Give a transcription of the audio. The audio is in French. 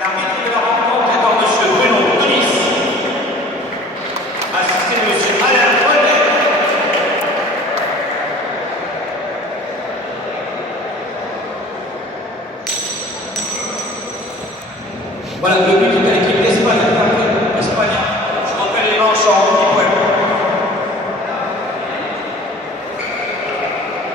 L'arbitre de la rencontre est M. Bruno Denis, assisté de M. Alain Bonnet. Voilà le but.